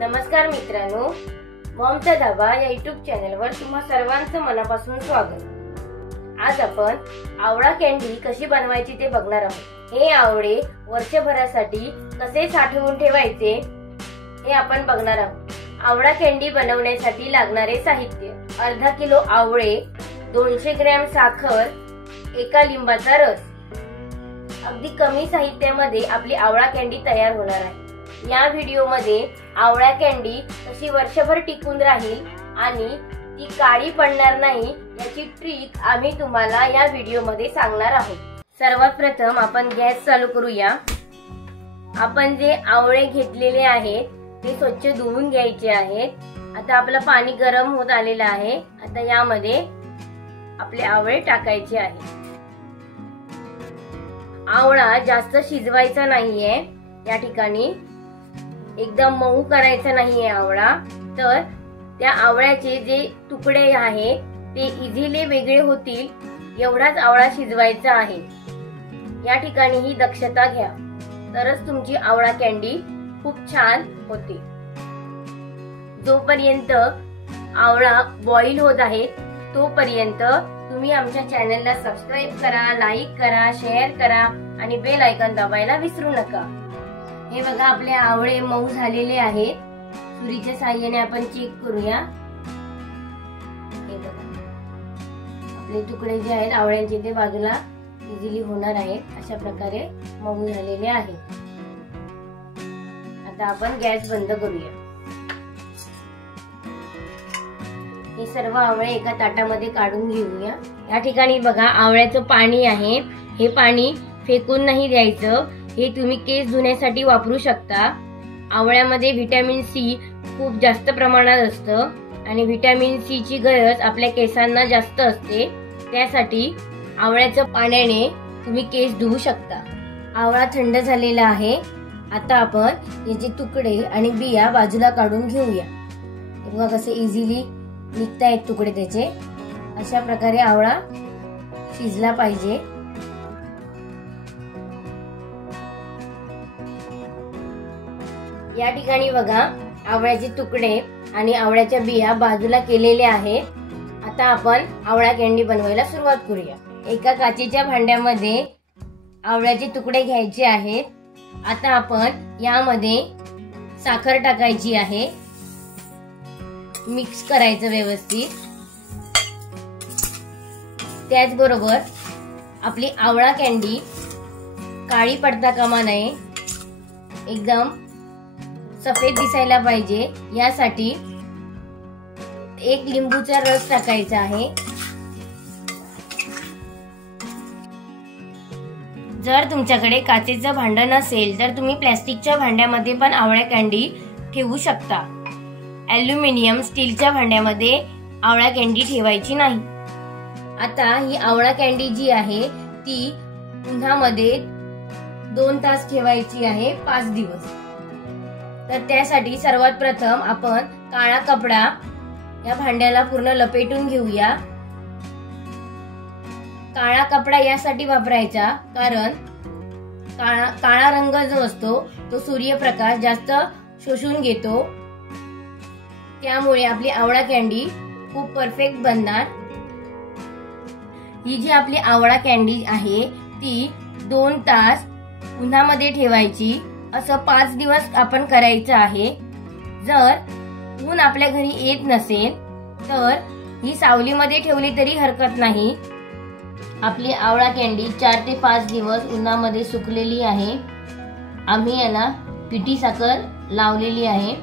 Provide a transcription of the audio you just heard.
नमस्कार मित्रांनो, मॉमचा धाबा या यूट्यूब चॅनलवर तुम्हा सर्वांचं मनापासून स्वागत। आज आपण आवळा कॅन्डी कशी बनवायची ते बघणार आहोत। हे आवळे वर्षभरासाठी कसे साठवून ठेवायचे हे आपण बघणार आहोत। आवळा कॅन्डी बनवण्यासाठी लागणारे साहित्य: अर्धा किलो आवळे, 200 ग्रॅम साखर, 1 लिंबाचा रस। अगदी कमी साहित्यामध्ये आपली आवळा कॅन्डी तयार होणार आहे। या व्हिडिओ मध्ये आवळा कॅन्डी कशी वर्षभर टिकून राहील आणि ती काळी पडणार नाही याची ट्रिक आम्ही तुम्हाला या व्हिडिओ मध्ये सांगणार आहोत। सर्वात प्रथम आपण गॅस चालू करूया। आपण जे आवळे घेतलेले आहेत ते स्वच्छ धुवून घ्यायचे आहेत। आता आपलं पाणी गरम होत आलेलं आहे। आता यामध्ये आपले आवळे टाकायचे आहेत। आवळा जास्त शिजवायचा नाहीये, या ठिकाणी एकदम मऊ करायचा नाहीये आवळा, तर त्या आवळ्याचे जे तुकडे आहेत ते इझिली वेगळे होतील एवढाच आवळा शिजवायचा आहे। या ठिकाणी ही दक्षता घ्या, तरच तुमची आवळा कॅन्डी खूप छान होते। जोपर्यंत आवळा बॉईल होत आहे तोपर्यंत तुम्ही आमच्या चॅनलला सबस्क्राइब करा, लाईक करा, शेअर करा आणि बेल आयकॉन दाबायला विसरू नका। हे बघा, आपले आवळे मऊ झालेले आहेत। सुरीच्या साहाय्याने आपण चेक करूया। हे बघा, आपले तुकडे जे आहेत आवळ्यांचे ते बाजूला इझिली होणार आहेत। अशा प्रकारे मऊ झालेले आहेत। आता आपण गॅस बंद करूया। हे सर्व आवळे एका ताटामध्ये काढून घेऊया। या ठिकाणी बघा, आवळ्याचं पाणी आहे, हे पाणी फेकून नाही द्यायचं। हे तुम्ही केस धुण्यासाठी वापरू शकता। आवळ्यामध्ये व्हिटॅमिन सी खूप जास्त प्रमाणात असतं आणि व्हिटॅमिन सी ची गरज आपल्या केसांना जास्त असते। त्यासाठी आवळ्याच्या पाण्याने तुम्ही केस धुवू शकता। आवळा थंड झालेला आहे। आता आपण याचे तुकडे आणि बिया बाजूला काढून घेऊया। बघा कसे इझिली निघतायत तुकडे त्याचे। अशा प्रकारे आवळा शिजला पाहिजे। या ठिकाणी बघा, आवळ्याचे तुकडे आणि आवळ्याच्या बिया बाजूला केलेले आहेत। आता आपण आवळा कॅन्डी बनवायला सुरुवात करूया। एका काचेच्या भांड्यामध्ये आवळ्याचे तुकडे घ्यायचे आहेत। आता आपण यामध्ये साखर टाकायची आहे, मिक्स करायचं व्यवस्थित। त्याचबरोबर आपली आवळा कॅन्डी काळी पडता कामा नये, एकदम सफेद दिसायला पाहिजे। यासाठी 1 लिंबूचा रस टाकायचा आहे। जर तुमच्याकडे काचेचं भांड नसेल तर तुम्ही प्लास्टिकच्या भांड्यामध्ये पण आवळा कॅन्डी ठेवू शकता। ॲल्युमिनियम स्टीलच्या भांड्यामध्ये आवळा कॅन्डी ठेवायची नाही। आता ही आवळा कॅन्डी जी आहे ती उन्हामध्ये 2 तास ठेवायची आहे, 5 दिवस। तर त्यासाठी सर्वात प्रथम आपण काळा कपडा या भांड्याला पूर्ण लपेटून घेऊया। काळा कपडा यासाठी वापरायचा कारण काळा रंग जो असतो तो सूर्यप्रकाश जास्त शोषून घेतो, त्यामुळे आपली आवळा कॅन्डी खूप परफेक्ट बनणार। ही जी आपली आवळा कॅन्डी आहे ती 2 तास उन्हामध्ये ठेवायची। असं 5 दिवस आपण करायचं आहे। जर ऊन आपल्या घरी येत नसेल तर ही सावलीमध्ये ठेवली तरी हरकत नाही। आपली आवळा कॅन्डी 4 ते 5 दिवस उन्हामध्ये सुकलेली आहे। आम्ही याला पिठी साखर लावलेली आहे।